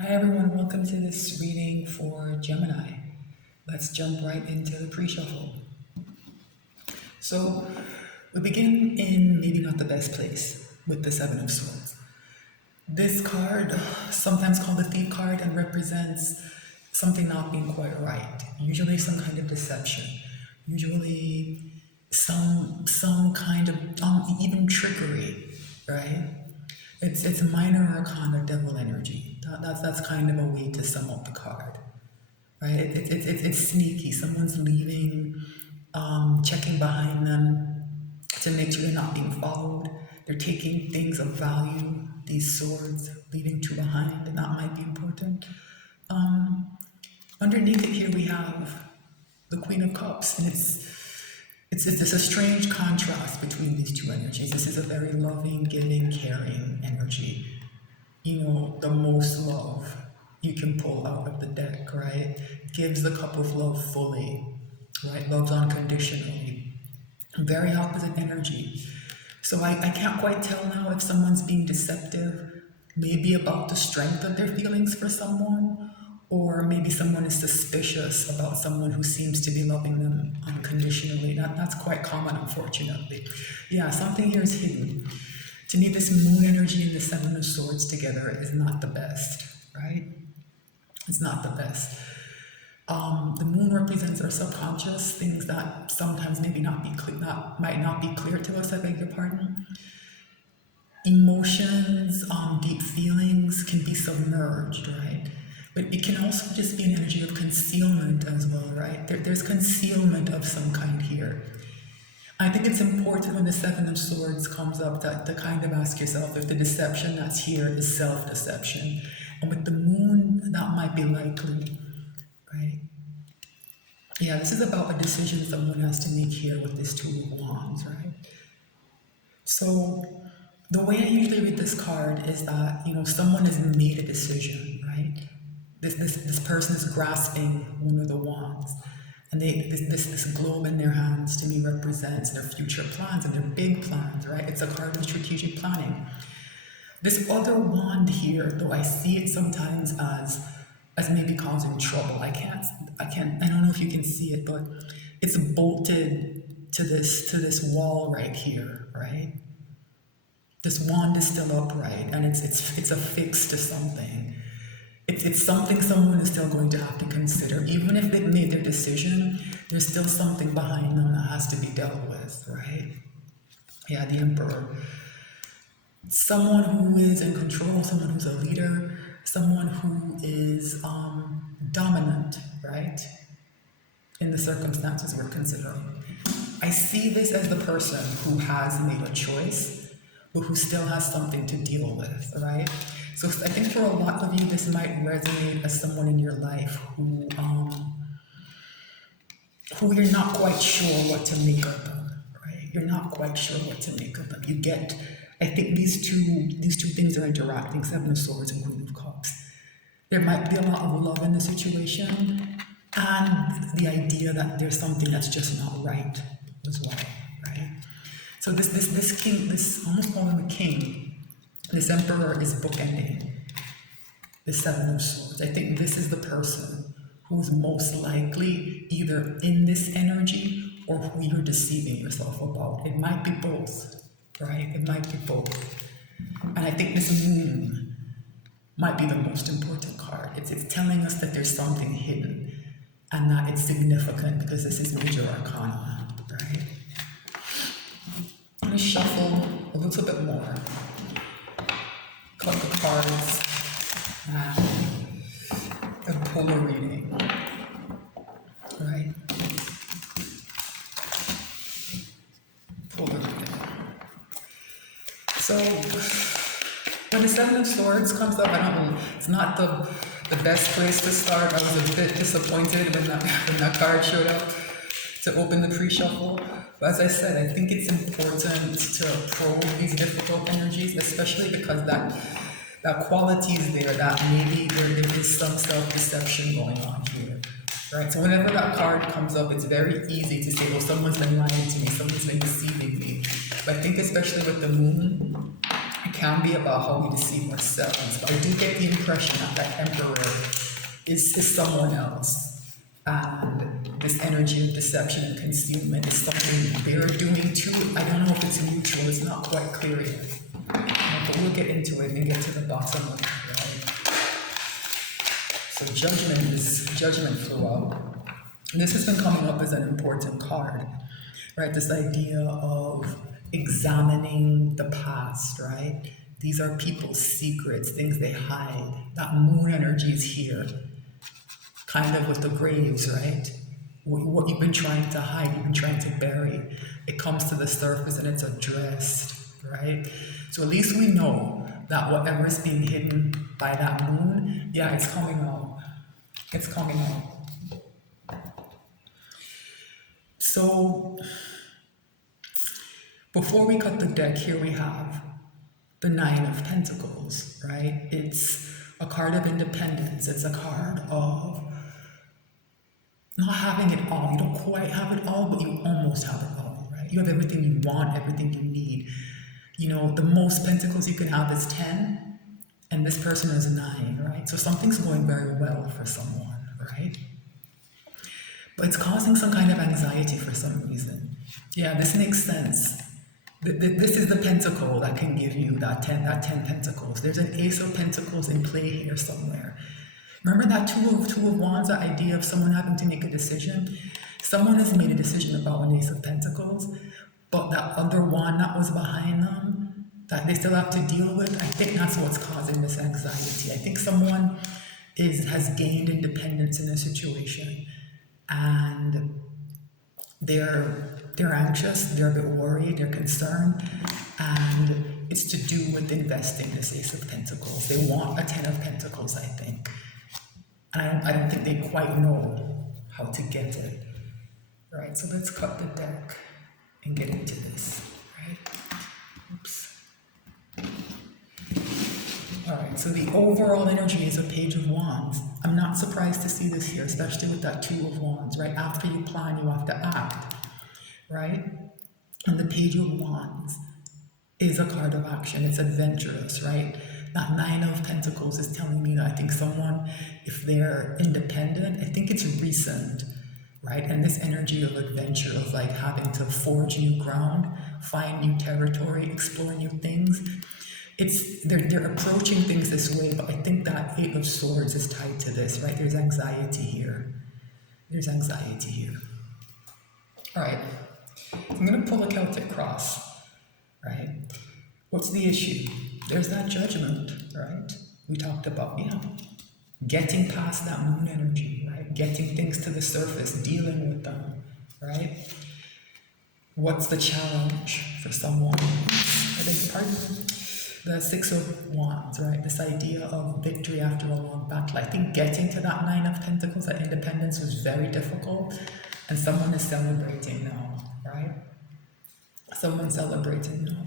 Hi everyone, welcome to this reading for Gemini. Let's jump right into the pre-shuffle. So we begin in maybe not the best place with the Seven of Swords. This card, sometimes called the Thief card, and represents something not being quite right. Usually some kind of deception. Usually some kind of even trickery, right? It's minor arcana devil energy. That's kind of a way to sum up the card, right? It's sneaky. Someone's leaving, checking behind them to make sure they're not being followed. They're taking things of value, these swords, leaving two behind, and that might be important. Underneath it here we have the Queen of Cups, and it's a strange contrast between these two energies. This is a very loving, giving, caring energy. You know, the most love you can pull out of the deck, right? Gives the cup of love fully, right? Loves unconditionally. Very opposite energy. So I can't quite tell now if someone's being deceptive, maybe about the strength of their feelings for someone, or maybe someone is suspicious about someone who seems to be loving them unconditionally. That's quite common, unfortunately. Yeah, something here is hidden. To me, this moon energy and the Seven of Swords together is not the best, right? It's not the best. The moon represents our subconscious, things that sometimes maybe not be clear, might not be clear to us. I beg your pardon. Emotions, deep feelings can be submerged, right? But it can also just be an energy of concealment as well, right? There's concealment of some kind here. I think it's important when the Seven of Swords comes up to kind of ask yourself if the deception that's here is self-deception. And with the moon, that might be likely, right? Yeah, this is about a decision someone has to make here with this Two of Wands, right? So the way I usually read this card is that, you know, someone has made a decision, right? This person is grasping one of the wands. And this globe in their hands to me represents their future plans and their big plans, right? It's a card of strategic planning. This other wand here, though I see it sometimes as maybe causing trouble. I don't know if you can see it, but it's bolted to this wall right here, right? This wand is still upright and it's affixed to something. It's something someone is still going to have to consider. Even if they've made their decision, there's still something behind them that has to be dealt with, right? Yeah, the Emperor. Someone who is in control, someone who's a leader, someone who is dominant, right? In the circumstances we're considering. I see this as the person who has made a choice, but who still has something to deal with, right? So I think for a lot of you, this might resonate as someone in your life who you're not quite sure what to make of them, right? You're not quite sure what to make of them. I think these two things are interacting, Seven of Swords and Queen of Cups. There might be a lot of love in the situation, and the idea that there's something that's just not right as well, right? So this king, this almost call him a king. This Emperor is bookending the Seven of Swords. I think this is the person who's most likely either in this energy or who you're deceiving yourself about. It might be both, right? It might be both. And I think this moon might be the most important card. It's telling us that there's something hidden and that it's significant because this is major arcana, right? I'm going to shuffle a little bit more. Cut the cards and pull a reading, right? Pull a reading. So when the Seven of Swords comes up, I don't know, it's not the best place to start. I was a bit disappointed when that card showed up to open the pre-shuffle. But as I said, I think it's important to probe these difficult energies, especially because that quality is there, that maybe there is some self-deception going on here, right? So whenever that card comes up, it's very easy to say, oh, someone's been lying to me, someone's been deceiving me. But I think especially with the moon, it can be about how we deceive ourselves, but I do get the impression that that emperor is someone else. And this energy of deception and concealment is something they're doing too. I don't know if it's mutual, it's not quite clear yet. But we'll get into it and get to the bottom of it, right? So judgment is judgment throughout. And this has been coming up as an important card, right? This idea of examining the past, right? These are people's secrets, things they hide. That moon energy is here, kind of with the graves, right? What you've been trying to hide, you've been trying to bury, it comes to the surface and it's addressed, right? So at least we know that whatever is being hidden by that moon, yeah, it's coming out. It's coming out. So before we cut the deck, here we have the Nine of Pentacles, right? It's a card of independence. It's a card of not having it all. You don't quite have it all, but you almost have it all, right? You have everything you want, everything you need. You know, the most pentacles you can have is 10, and this person is 9, right? So something's going very well for someone, right? But it's causing some kind of anxiety for some reason. Yeah, this makes sense. This is the pentacle that can give you that 10 pentacles. There's an Ace of Pentacles in play here somewhere. Remember that two of Wands, that idea of someone having to make a decision? Someone has made a decision about an Ace of Pentacles, but that other wand that was behind them, that they still have to deal with, I think that's what's causing this anxiety. I think someone has gained independence in a situation, and they're anxious, they're a bit worried, they're concerned, and it's to do with investing this Ace of Pentacles. They want a 10 of Pentacles, I think. And I don't think they quite know how to get it. Right, so let's cut the deck and get into this, right? Oops. All right, so the overall energy is a Page of Wands. I'm not surprised to see this here, especially with that Two of Wands, right? After you plan, you have to act, right? And the Page of Wands is a card of action. It's adventurous, right? That Nine of Pentacles is telling me that I think someone, if they're independent, I think it's recent, right? And this energy of adventure, of like having to forge new ground, find new territory, explore new things, they're approaching things this way, but I think that Eight of Swords is tied to this, right? There's anxiety here. There's anxiety here. All right, I'm gonna pull a Celtic cross, right? What's the issue? There's that judgment, right? We talked about, getting past that moon energy, right? Getting things to the surface, dealing with them, right? What's the challenge for someone? I think part of the Six of Wands, right? This idea of victory after a long battle. I think getting to that Nine of Pentacles, that independence, was very difficult, and someone is celebrating now, right? Someone's celebrating now.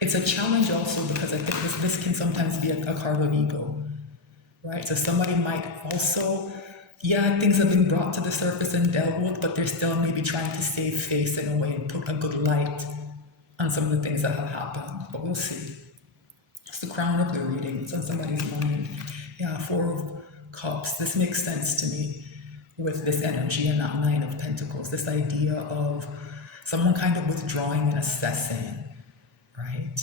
It's a challenge also because I think this can sometimes be a card of ego, right? So somebody might also, things have been brought to the surface and dealt with, but they're still maybe trying to save face in a way and put a good light on some of the things that have happened, but we'll see. It's the crown of the reading. It's on somebody's mind. Yeah, Four of Cups. This makes sense to me with this energy and that Nine of Pentacles. This idea of someone kind of withdrawing and assessing, right?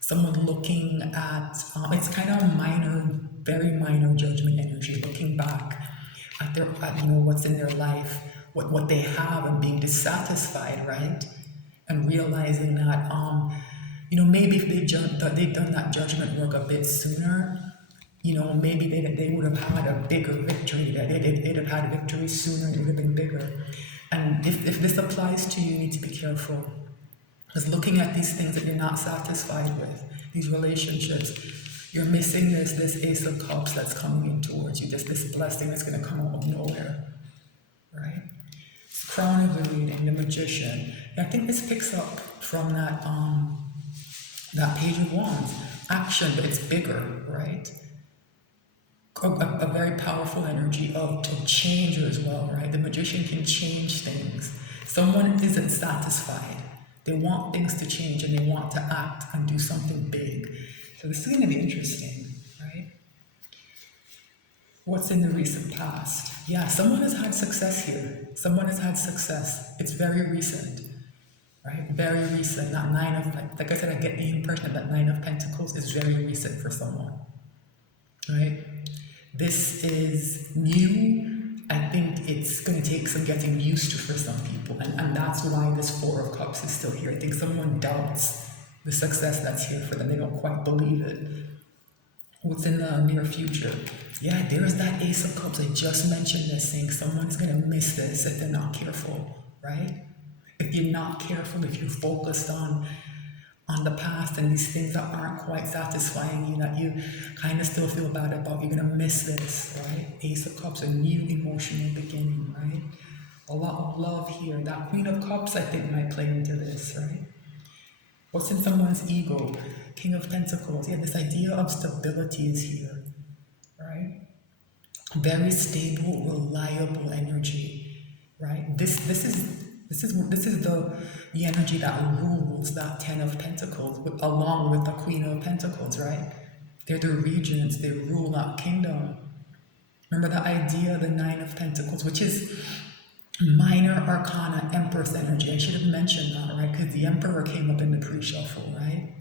Someone looking at, it's kind of minor, very minor judgment energy, looking back at what's in their life, what they have, and being dissatisfied, right? And realizing that, maybe if they'd done that judgment work a bit sooner, maybe they would have had a bigger victory, they'd have had victory sooner, it would have been bigger. And if this applies to you, you need to be careful. Because looking at these things that you're not satisfied with, these relationships, you're missing this Ace of Cups that's coming in towards you, this blessing that's going to come out of nowhere, right? Crown of the reading, the Magician. And I think this picks up from that Page of Wands. Action, but it's bigger, right? A very powerful energy of change as well, right? The Magician can change things. Someone isn't satisfied, They want things to change and they want to act and do something big. So this is going to be interesting, right? What's in the recent past? Yeah, someone has had success here. Someone has had success. It's very recent, right? Very recent. That nine of, like I said, I get the impression that Nine of Pentacles is very recent for someone, right? This is new. I think it's going to take some getting used to for some people. And that's why this Four of Cups is still here. I think someone doubts the success that's here for them. They don't quite believe it. What's in the near future? Yeah, there's that Ace of Cups. I just mentioned this, saying someone's going to miss this if they're not careful, right? If you're not careful, if you're focused on the past and these things that aren't quite satisfying you, that you kind of still feel bad about, you're gonna miss this, right? Ace of Cups, a new emotional beginning, right? A lot of love here. That Queen of Cups, I think, might play into this, right? What's in someone's ego? King of Pentacles. Yeah, this idea of stability is here, right? Very stable, reliable energy, right? This is the energy that rules that Ten of Pentacles, along with the Queen of Pentacles, right? They're the regents, they rule that kingdom. Remember the idea, the Nine of Pentacles, which is minor arcana, Empress energy. I should have mentioned that, right? Because the Emperor came up in the pre-shuffle, right?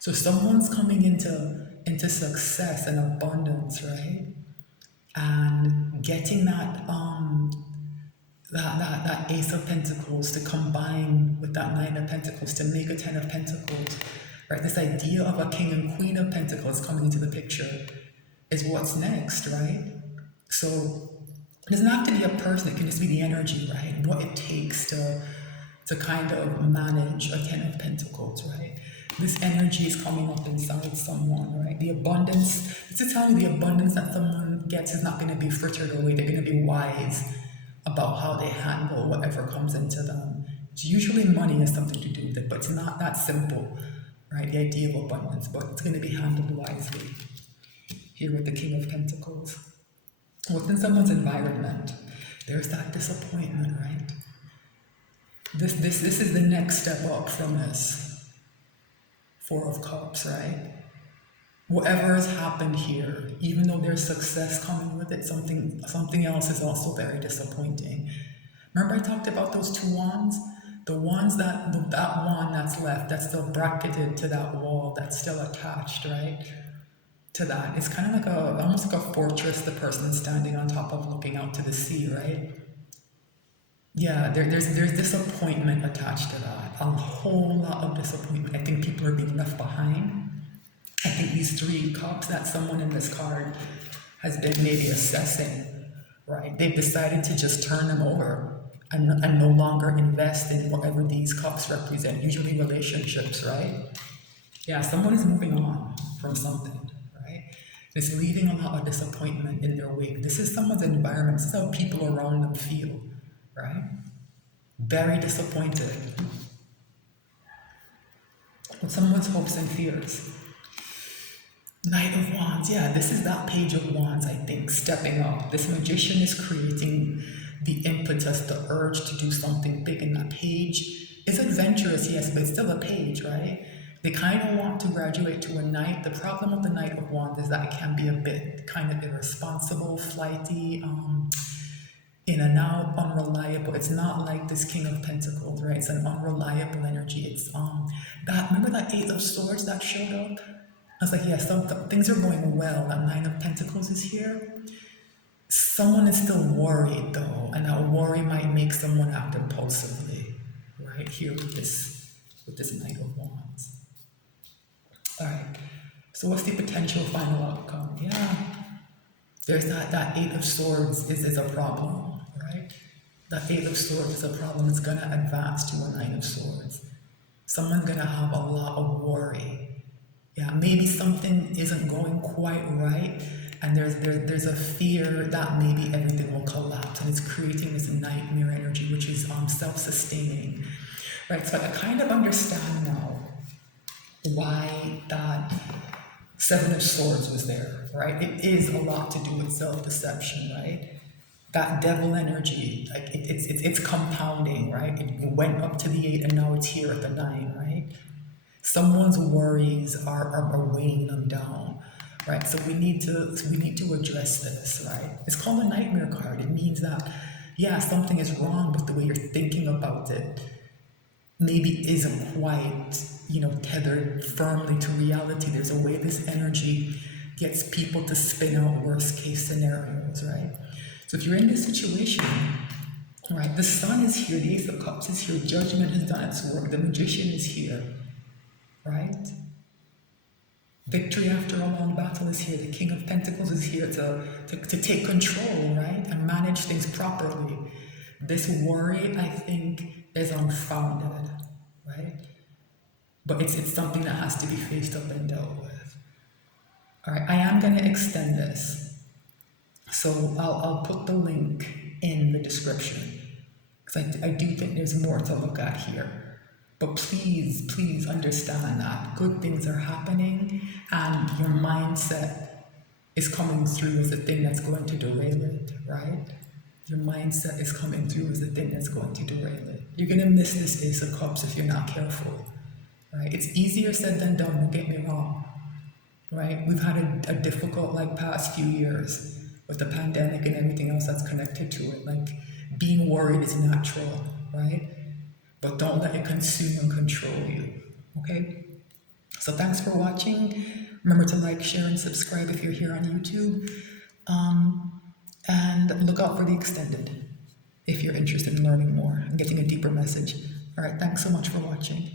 So someone's coming into success and abundance, right? And getting that that Ace of Pentacles to combine with that Nine of Pentacles to make a Ten of Pentacles, right? This idea of a King and Queen of Pentacles coming into the picture is what's next, right? So it doesn't have to be a person, it can just be the energy, right? What it takes to kind of manage a Ten of Pentacles, right? This energy is coming up inside someone, right? The abundance, this is telling you the abundance that someone gets is not going to be frittered away. They're going to be wise about how they handle whatever comes into them. It's usually money has something to do with it, but it's not that simple, right? The idea of abundance, but it's going to be handled wisely. Here with the King of Pentacles. Within someone's environment, there's that disappointment, right? This is the next step up from this Four of Cups, right? Whatever has happened here, even though there's success coming with it, something else is also very disappointing. Remember I talked about those two wands? The ones that wand that's left, that's still bracketed to that wall, that's still attached, right? To that. It's kind of like almost like a fortress, the person standing on top of looking out to the sea, right? Yeah, there's disappointment attached to that. A whole lot of disappointment. I think people are being left behind. I think these Three Cups that someone in this card has been maybe assessing, right? They've decided to just turn them over and no longer invest in whatever these cups represent, usually relationships, right? Yeah, someone is moving on from something, right? It's leaving a lot of disappointment in their wake. This is someone's environment. This is how people around them feel, right? Very disappointed with someone's hopes and fears. Knight of Wands, yeah, this is that Page of Wands, I think, stepping up. This Magician is creating the impetus, the urge to do something big, and that Page is adventurous, yes, but it's still a page, right? They kind of want to graduate to a Knight. The problem with the Knight of Wands is that it can be a bit kind of irresponsible, flighty, in and out, unreliable. It's not like this King of Pentacles, right? It's an unreliable energy. It's remember that Eight of Swords that showed up? I was like, yeah, things are going well. That Nine of Pentacles is here. Someone is still worried though, and that worry might make someone act impulsively, right? Here with this Knight of Wands. All right. So what's the potential final outcome? Yeah, there's that Eight of Swords is a problem, right? That Eight of Swords is a problem. It's gonna advance to a Nine of Swords. Someone's gonna have a lot of worry. Yeah, maybe something isn't going quite right, and there's a fear that maybe everything will collapse, and it's creating this nightmare energy, which is self-sustaining, right? So I kind of understand now why that Seven of Swords was there, right? It is a lot to do with self-deception, right? That devil energy, like it's compounding, right? It went up to the 8 and now it's here at the 9, right? Someone's worries are weighing them down, right? So we need to address this, right? It's called a nightmare card. It means that, yeah, something is wrong, but the way you're thinking about it maybe isn't quite, tethered firmly to reality. There's a way this energy gets people to spin out worst case scenarios, right? So if you're in this situation, right, the sun is here, the Ace of Cups is here, judgment has done its work, the magician is here, right? Victory after a long battle is here. The King of Pentacles is here to take control, right? And manage things properly. This worry, I think, is unfounded, right? But it's something that has to be faced up and dealt with. All right, I am going to extend this. So I'll put the link in the description because I do think there's more to look at here. But please understand that good things are happening and your mindset is coming through as the thing that's going to derail it, right? Your mindset is coming through as the thing that's going to derail it. You're going to miss this Ace of Cups if you're not careful, right? It's easier said than done, don't get me wrong, right? We've had a difficult past few years with the pandemic and everything else that's connected to it. Being worried is natural, right? But don't let it consume and control you, okay? So thanks for watching. Remember to like, share, and subscribe if you're here on YouTube. And look out for the extended if you're interested in learning more and getting a deeper message. All right, thanks so much for watching.